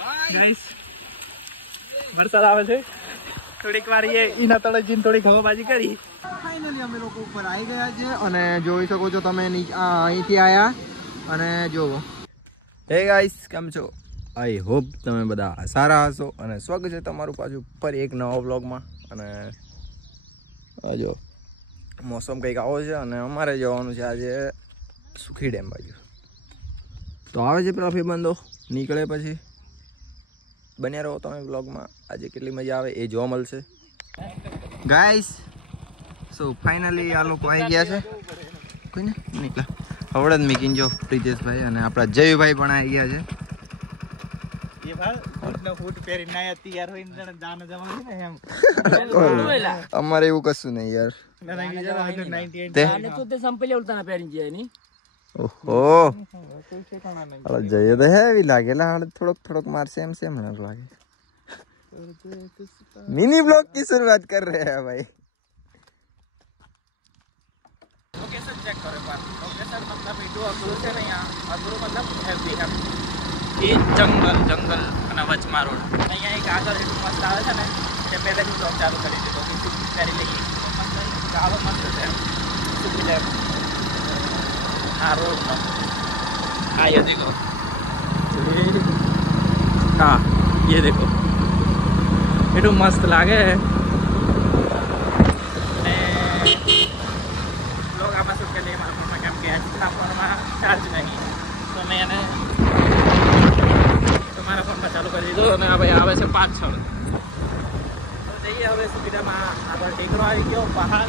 ગાઈસ વરસાદ આવે છે થોડીક વાર એના તળે જઈને થોડીક હવાબાજી કરી ફાઇનલી અમે લોકો ઉપર આવી ગયા છે અને જોઈ શકો છો તમે અહીંથી આયા અને જોવો હે ગાઈસ કેમ છો આઈ હોપ તમે બધા સારા હશો અને સ્વાગત છે તમારું પાછું ફરી એક નવા વ્લોગમાં અને જો મોસમ કંઈક આવો છે અને અમારે જવાનું છે આજે સુખી ડેમ બાજુ તો આવે છે પેલા ભાઈબંધો નીકળે પછી બન્યા રહો તમે વ્લોગમાં આજે કેટલી મજા આવે એ જોવા મળશે ગાઈસ સો ફાઇનલી આ લોકો આવી ગયા છે કોઈને નીકળ્યા હવડે જ મીકીને જો પ્રિજેશભાઈ અને આપણા જયભાઈ પણ આવી ગયા છે અમારે એવું કશું નહીં યાર ઓહો જઈએ તો હેવી લાગે થોડોક मार सेम मिनट लागे मिनी ब्लॉग की शुरुआत कर रहे हैं भाई लोकेशन चेक करो एक बार लोकेशन मतलब वीडियो अग्रो છે ને અહીંયા અગ્રો મતલબ હેવી કામ એ જંગલ અને વચમાં રોડ અહીંયા એક આગળ એક મસ્ત આવે છે ને તે પહેલેથી બ્લોગ ચાલુ કરી દીધો કે શું કરી લઈએ મતલબ ગાવ મસ્ત છે સુખી ડેમ આ રોડ हाँ ये देखो हाँ ये देखो एटू मस्त लागे लोग आप के लिए काम किया जितना फोन में चार्ज नहीं तो मैंने तुम्हारा फोन में चालू कर दी दो भाई आवे से 5-6 तो जाइए हमें सुविधा में आगे टेकरो आई गयो पहाड़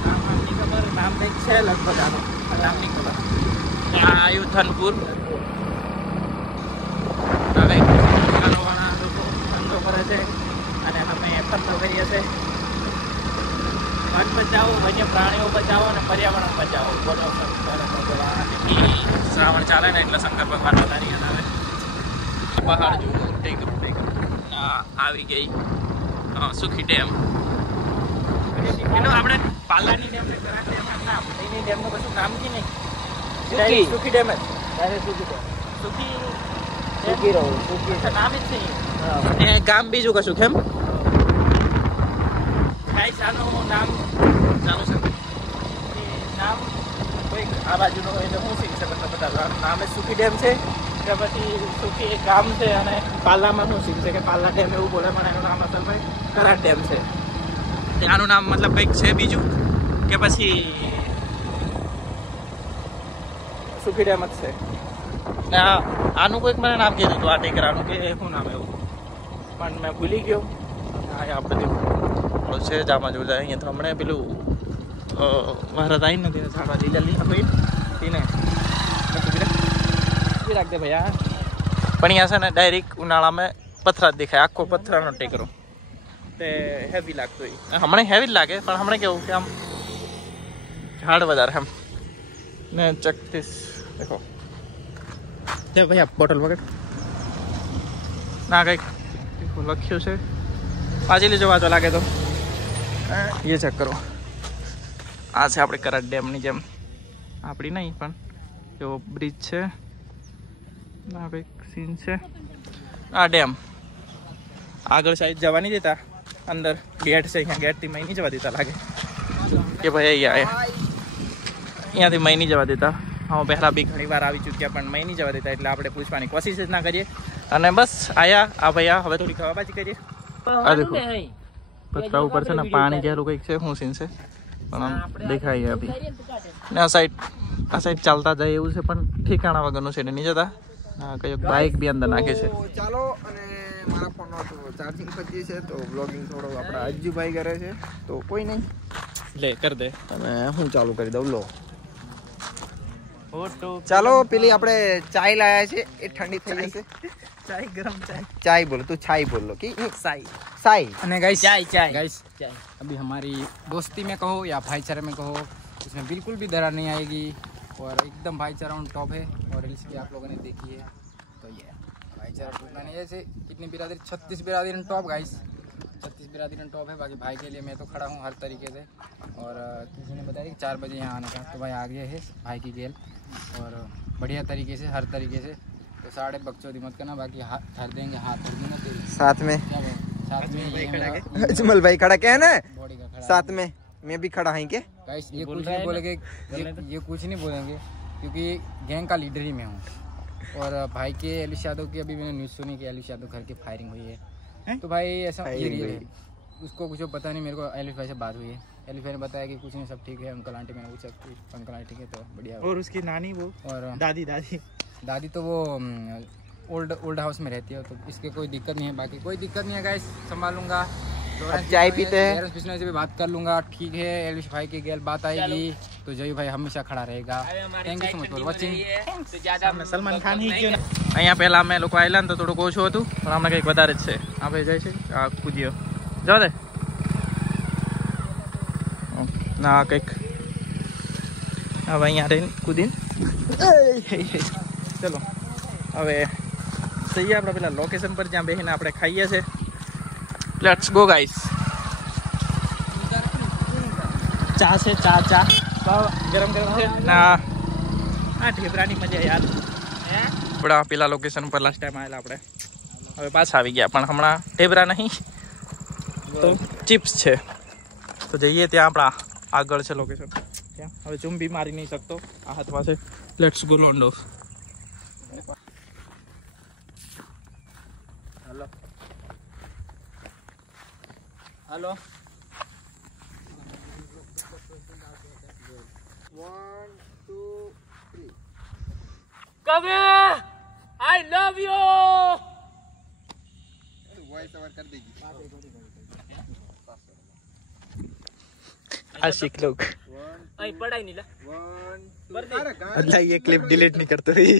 नाम नहीं खबर नाम नहीं है लगभग आनो नाम नहीं खबर आयु धनपुर ધંધો કરે છે અને અમે ધંધો કરીએ છીએ વન બચાવો વન્ય પ્રાણીઓ બચાવો અને પર્યાવરણ બચાવો બોલો શ્રાવણ ચાલે ને એટલે શંકર ભગવાન વધારી આવે પહાડ જુઓ ટેકરો આવી ગઈ સુખી ડેમ એનો આપણે પાલાની ડેમ નામ એની ડેમનું કશું નામ કી નહીં સુખી ડેમ સુખી રહો નામ જ નહીં ગામ બીજું કશું કેમ આનું નામ જાણું છે નામ કોઈ આ બાજુનો એટલે શું શીખ છે બધા નામ જ સુખી ડેમ છે કે પછી સુખી એક ગામ છે અને પાલામાં શું શીખ છે કે પાલા ડેમ એવું બોલે પણ એનું નામ અસલ ભાઈ કરાટ ડેમ છે આનું નામ મતલબ કંઈક છે બીજું કે પછી સુખી ડેમ જ છે ને આનું કોઈક મને નામ કીધું હતું આ ટેકરાનું કે શું નામ એવું પણ મેં ભૂલી ગયો આપણે છે જામાં જોતા અહીંયા તો હમણાં પેલું ભારત આવી નથી સાડા જલ્દી આપી એને રાખજે ભાઈ પણ અહીંયા છે ને ડાયરેક્ટ ઉનાળામાં પથરા જ દેખાય આખો પથરાનો ટેકરો તે હેવી લાગતો હોય હમણાં હેવી જ લાગે પણ હમણાં કેવું કે આમ ઝાડ વધારે એમ ને ચકતીસ देखो दे भैया बोतल वगैरह ना कहीं लक्ष्य से पाजी ले जवा तो लागे तो ये चेक करो आ છે આપણે કરાટ ડેમ ની જેમ આપણી નહીં પણ જો બ્રિજ છે ના કઈક સીન છે આ ડેમ આગળ સાઈડ જવા નહીં દેતા અંદર ગેટ છે અહીંયા ગેટ થી મય નહીં જવા દેતા લાગે કે ભાઈ અહીંયાથી મય નહીં જવા દેતા હા પહેલાં બી ઘણી વાર આવી ચૂક્યા પણ મેં નહીં જવા દેતા એટલે આપણે પૂછવાની કોશિશ જ ના કરીએ અને બસ આયા આ ભૈયા હવે થોડી હવાબાજી કરીએ આ દેખો પથરા ઉપર છે ને પાણી જેવું કંઈક છે શું સીન છે પણ આમ દેખાય અભી ને આ સાઈડ ચાલતા જાય એવું છે પણ ઠેકાણા વગરનું છે નહીં જતા કઈ બાઇક બી અંદર નાખે છે ચાલો અને મારા ફોનનો ચાર્જિંગ પતી છે તો બ્લોગિંગ થોડો આપણા અજ્જુભાઈ કરે છે તો કોઈ નહીં લે કર દે અને હું ચાલુ કરી દઉં લો ચાલો પેલી આપણે ચાય લાયા છે એ ઠંડી થઈ જશે चाय गरम चाय बोलो तो चाय बोल लो कि साई અને गाइस चाय गाइस अभी हमारी दोस्ती में कहो या भाईचारे में कहो उसमें बिल्कुल भी दरार नहीं आएगी और एकदम भाईचारा ऑन टॉप है और रील्स भी आप लोगों ने देखी है तो ये भाईचारा टूटना नहीं जैसे कितनी बिरादरी 36 बिरादरी टॉप गाइस 36 बिरादरी टॉप है बाकी भाई के लिए मैं तो खड़ा हूँ हर तरीके से और किसी ने बताया कि 4 बजे यहाँ आने का तो भाई आ गए है भाई की गेल और बढ़िया तरीके से हर तरीके से तो साढ़े बकचोदी मत करना, बाकी हाथ धर देंगे, हाथ धर देना तेरी साथ में क्या भाई, साथ में ये मेरा अजमल भाई खड़ा क्या है ना, बॉडी का खड़ा साथ में मैं भी खड़ा है क्या? गाइस ये कुछ नहीं बोलेंगे, ये कुछ नहीं बोलेंगे क्योंकि गैंग का लीडर ही मैं हूँ। और भाई के एलिश यादव की अभी मैंने न्यूज़ सुनी कि एलिश यादव घर की फायरिंग हुई है। तो भाई ऐसा ये रियल है, उसको कुछ पता नहीं, मेरे को एलिश भाई से बात हुई है, एलिश भाई ने बताया कि कुछ नहीं, सब ठीक है। अंकल आंटी मैंने पूछा अंकल आंटी ठीक है तो बढ़िया। और उसकी नानी वो और दादी तो वो ओल्ड हाउस में रहती है, तो इसके कोई दिक्कत नहीं है, बाकी कोई दिक्कत नहीं है गाइस, संभाल लूंगा। चाय पीते हैं, बिजनेस से भी बात कर लूंगा, ठीक है। एलिश भाई की गेल बात आएगी तो जय भाई हमेशा खड़ा रहेगा। Thank you so much for watching. Salman Khan હી ગયો અહીંયા પહેલા અમે લોકો આવેલા ને તો થોડુંક ઓછું હતું, પણ હમણાં કંઈક વધારે જ છે. આ ભાઈ જાય છે, આ કૂદ્યો જવા દે ના કંઈક હવે અહીંયા રહીને કૂદીને ચલો હવે જઈએ આપણે પેલા લોકેશન પર જ્યાં બેસીને આપણે ખાઈએ છીએ. Let's go guys. ચા છે, ચા ગરમ છે ના. આ ઢેબરાની મજા યાર. આપણા પેલા લોકેશન પર લાસ્ટ ટાઈમ આવેલા આપણે, હવે પાછા આવી ગયા, પણ હમણાં ઢેબરા નહીં તો ચિપ્સ છે. તો જઈએ ત્યાં, આપણા આગળ છે લોકેશન ત્યાં. હવે ચૂમ બી મારી નહીં શકતો આ હાથમાં છે. લેટ્સ ગો લોન્ડો. हेलो कबे I love you voice over कर देगी आशिक लोग. आई पढ़ाई नहीं ला अल्लाह ये क्लिप डिलीट नहीं करते रही.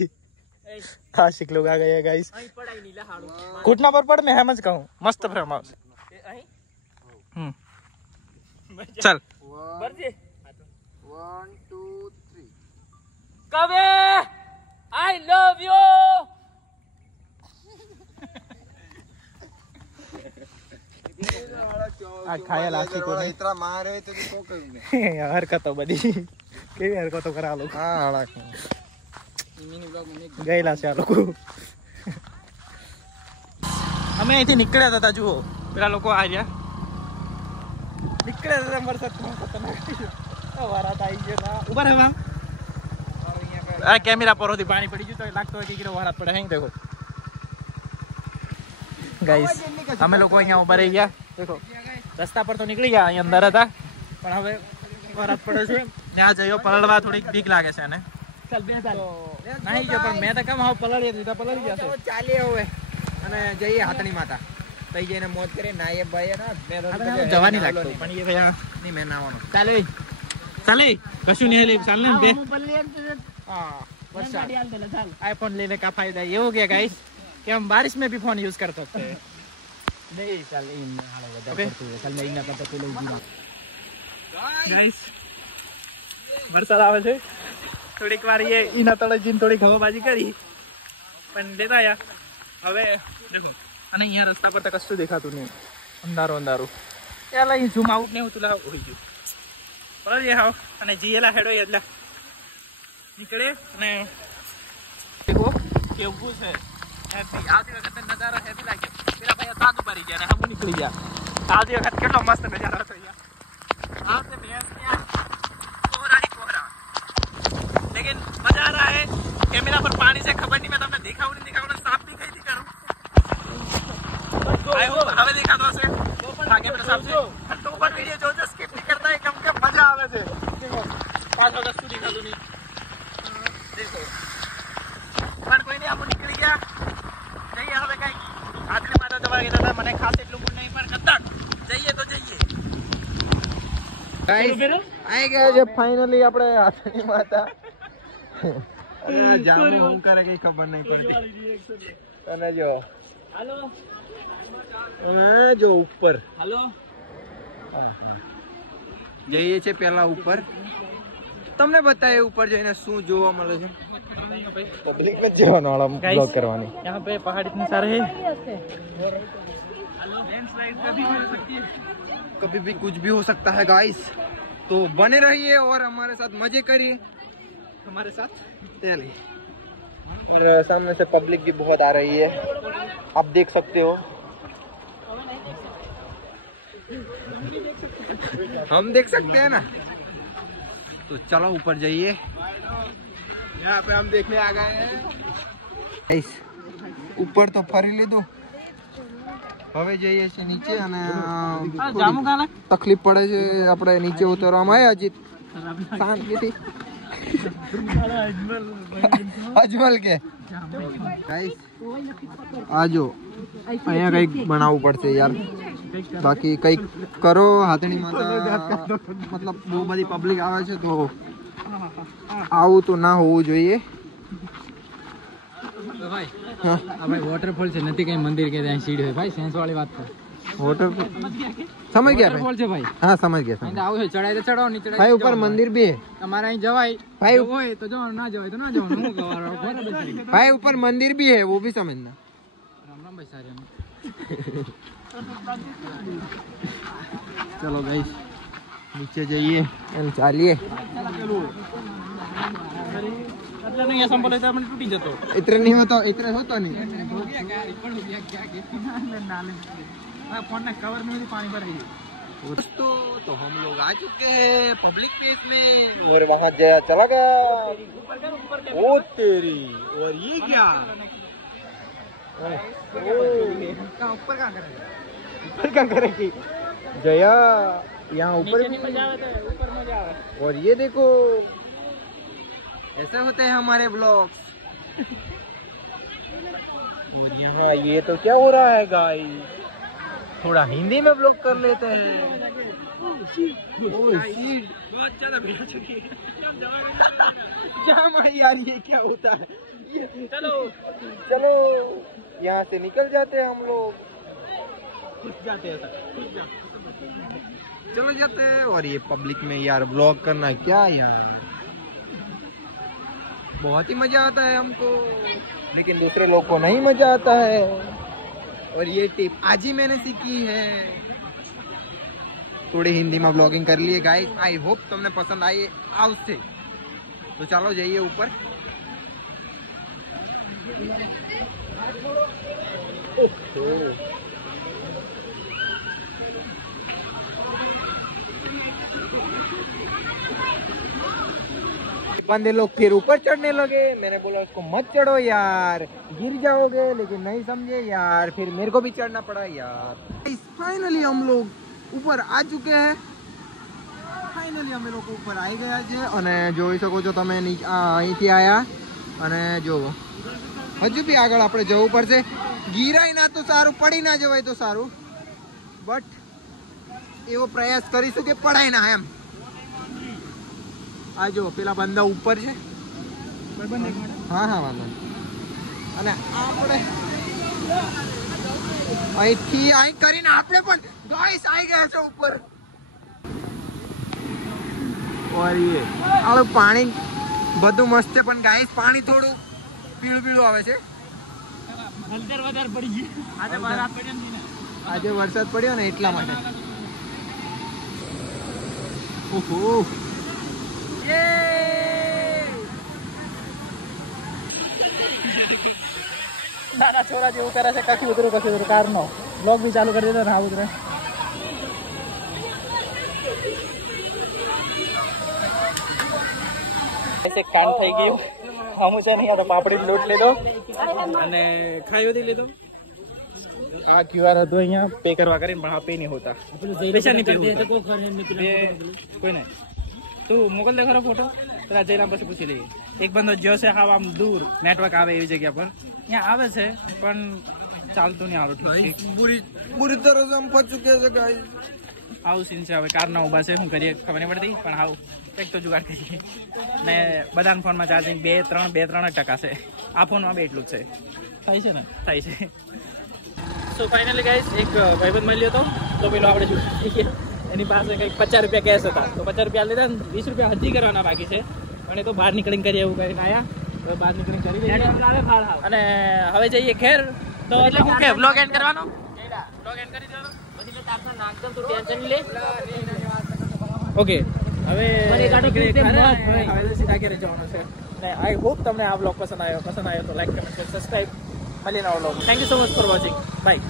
आशिक लोग आ गए गाइस. आई पढ़ाई नहीं ला हाड़ू घुटना पर पड़, मैं हेमज कहूँ मस्त फ्रेम हाउस. चल 1 2 3 कबे आई लव यू આ ખાયેલ આશિકોને इतना मारे तो को करूंगा હરકતો બધી કેવી હરકતો કરા લોકો. हां हाड़ा मिनी ब्लॉग में ગયેલા છે આ લોકો. અમે અહીંથી નીકળ્યા હતા, જુઓ પેલા લોકો આવ્યા, નીકળ્યા હતા વરસાદ વરાત આવી ગયો. ઉભા રહેવા આ કેમેરા પર હોતી પાણી પડી ગયું તો લાગતો હોય કે કિલો વરાત પડે. અહીં દેખો ગાઈસ, અમે લોકો અહીંયા ઉભા રહી ગયા. દેખો રસ્તા પર તો નીકળી ગયા, અહીં અંદર હતા, પણ હવે વરાત પડે છે. ત્યાં જયો પલળવા થોડીક બીક લાગે છે. અને નહીં જો પણ મેં તો કેમ પલળી દીધા, પલળી ગયા છે. ચાલીએ હવે અને જઈએ હાથણી માતા તઈ જઈને મોજ કરી. નાયબ ભાઈ ના મેં જવા નહીં લાગતું, પણ એ ભાઈ નહીં મેં નાવાનો ચાલે ચાલે કશું નહીં લે ચાલ ને બે. हां वरसाद आईफोन लेने का फायदा ये हो गया गाइस कि हम बारिश में भी फोन यूज कर सकते हैं. नहीं चल इन ओके चल मैं इना करता तो लोग गाइस વરસાદ આવે છે. થોડીક વાર એ ઇના તળે જીન થોડીક હવાબાજી કરી પણ લેતા આયા. હવે દેખો અને અહીંયા રસ્તા પર તો કશું દેખાતું નહીં, અંધારો અંધારું. ચાલ અહીં ઝૂમ આઉટ ને હું તુલા હોઈ ગયું પણ એ હાવ અને જીએલા હેડો એટલે નીકળે અને દેખો કેવું છે. હેપી આવતી વખતે નજારો હેપી લાગ્યો. પેલા ભાઈ સાદ ઉપાડી ગયા ને હમ નીકળી ગયા. આવતી વખત કેટલો મસ્ત નજારો હતો યાર. આવતે ભેંસ ત્યાં कोहरा ही कोहरा, लेकिन मजा आ रहा है. कैमरा पर पानी से खबर नहीं, मैं તમને दिखाऊं नहीं दिखाऊं साफ भी कहीं करूं. आई होप હવે દેખાતો હશે આગે પર સાફ છે. તો ઉપર વિડિયો જોજો, સ્કીપ नहीं करता है, કેમ કે મજા આવે છે. દેખો 5 વાગ્યા સુધી દેખાતું નહીં. देखो પણ કોઈ નહીં, આમ નીકળી ગયા. જઈએ હવે કઈ આટલી માતા દવા ગયા હતા, મને ખાસ એટલું પણ નહીં, પણ કદાચ જઈએ તો જઈએ. આઈ ગયા છે ફાઇનલી આપણે હાથણી માતા. જામે હું કરે કઈ ખબર નહીં પડતી. અને જો हेलो જો ઉપર हेलो જઈએ છે પેલા ઉપર. તમને બતાવે ઉપર જઈને શું જોવા મળે છે. પબ્લિક જ જવાનો વાળા બ્લોગ કરવાની. यहाँ पे पहाड़ इतने सारे हैं. कभी भी कुछ भी हो सकता है गाइस, तो बने रहिए और हमारे साथ मजे करिए. हमारे साथ चलिए सामने से पब्लिक भी बहुत आ रही है, आप देख सकते हो। हम देख सकते हैं ना, तो चलो ऊपर जाइए। यहाँ पे हम देखने आ गए हैं। ऊपर तो फरी લીધું, હવે જઈએ છીએ નીચે અને તકલીફ પડે છે આપણે નીચે ઉતરવામાં આવ્યા અજીત શાંતિથી અજમલ કે ગાઈસ આજો અહીંયા કંઈક બનાવવું પડશે યાર, બાકી કંઈક કરો હાથણી માતા, મતલબ બહુ બધી પબ્લિક આવે છે તો આવું તો ના હોવું જોઈએ। भाई हाँ भाई वॉटरफॉल से नहीं कहीं मंदिर के यहाँ सीढ़ी है भाई, सेंस वाली बात है। वॉटरफॉल समझ गया भाई, हाँ समझ गया। आओ चढ़ाई तो चढ़ाओ, नहीं चढ़ाई भाई ऊपर मंदिर भी है हमारा यहाँ जवाई भाई, वो है तो जाओ, ना जाओ तो ना जाओ। भाई ऊपर मंदिर भी है, वो भी समझना। राम राम भाई सारे। चलो गाइस नीचे जाइए एंड चालिए। इतने नहीं होता, इतने होता नहीं। कवर में भी पानी भर गई। दोस्तों तो हम लोग आ चुके हैं पब्लिक प्लेस में और वहाँ जया चला गया। ओ तेरी, और ये क्या ऊपर कहाँ करेंगे, ऊपर क्या करेगी जया, यहाँ ऊपर मजा आता है, ऊपर मजा आता है। और ये देखो ऐसे होते हैं हमारे ब्लॉग्स। यहाँ ये तो क्या हो रहा है गाइस, थोड़ा हिंदी में ब्लॉग कर लेते हैं। यार ये क्या होता है, चलो चलो यहाँ से निकल जाते हैं हम लोग, चलो जाते हैं। और ये पब्लिक में यार ब्लॉग करना क्या यार, बहुत ही मजा आता है हमको, लेकिन दूसरे लोग को नहीं मजा आता है। और ये टिप आज ही मैंने सीखी है, थोड़ी हिंदी में ब्लॉगिंग कर लिए गाइस। आई होप तुमने पसंद आई आवश्य, तो चलो जाइए ऊपर। बंदे लोग फिर ऊपर चढ़ने लगे, मैंने बोला उसको मत चढ़ो यार गिर जाओगे, लेकिन नहीं समझे यार, फिर मेरे को भी चढ़ना पड़ा यार। फाइनली हम लोग ऊपर आ चुके हैं, फाइनली અમે લોકો ઉપર આવી ગયા છે અને જોઈ શકો છો તમે અહીંથી આયા અને જોવો હજુ બી આગળ આપણે જવું પડશે, ગિરાય ના તો સારું, પડી ના જવાય તો સારું, બટ એવો પ્રયાસ કરીશું કે પડાય ના એમ। આ જો પેલા બંદા ઉપર છે, હા હા વાંધો અને આપણે અહીંથી અહીં કરીને આપણે પણ ગાઈસ આવી ગયા છે ઉપર। और ये આ પાણી બધું મસ્ત છે, પણ ગાઈસ પાણી થોડું પીળું પીળું આવે છે। આજે વરસાદ પડ્યો ને એટલા માટે। ઓહો નાના છોરા જેવું કરે છે, કથી ઉતરું કારનો બ્લોગ બી ચાલુ કરી દીધો ને આ ઉતરે। કામ થઈ ગયું, આમું છે નહીં, પાપડી લોટ લીધો અને ખાઈ લીધો। આ ક્યુઆર હતું અહીંયા પે કરવા કરીને, પણ આ પે નહીં હોતા, પૈસા નહીં પે કોઈ નહીં। તું મોકલ દે ખરો ફોટો, પેલા જઈને પછી પૂછી લઈએ। એક બંદો જો છે હાવ આમ દૂર નેટવર્ક આવે એવી જગ્યા પર, અહીંયા આવે છે પણ ચાલતું નહીં હારું ઠીક। પૂરી તરહ से हम फंस चुके हैं गाइस। આવું સીન છે, હવે કારના ઉભા છે, શું કરીએ ખબર નહીં પડતી, પણ આવું કંઈક તો જુગાડ કરીએ। ને બધાના ફોનમાં ચાર્જિંગ 2-3% છે, આ ફોનમાં બી એટલું જ છે, થાય છે ને થાય છે। સો ફાઇનલી ગાઈસ એક ભાઈબંધ મળ્યો હતો, તો પેલો આપણે જોઈએ એની પાસે કંઈક 50 રૂપિયા કેશ હતા, તો 50 રૂપિયા લીધા ને 20 રૂપિયા હજી કરવાના બાકી છે, પણ એ તો બહાર નીકળીને કરીએ એવું કરીને આવ્યા, તો બહાર નીકળીને કરી લઈએ અને હવે જઈએ ઘેર। તો એટલે હું કે બ્લોગ એન્ડ કરવાનો, બ્લોગ એન્ડ કરી દેવાનો, પછી મેં તારનો નાખદમ, તું ટેન્શન લે। ઓકે હવે સીધા ઘરે જવાનું છે। ને આઈ હોપ તમને આ વ્લોગ પસંદ આવ્યો તો લાઈક કમેન્ટ શેર સબસ્ક્રાઇબ મળીને આ vlog thank you so much for watching bye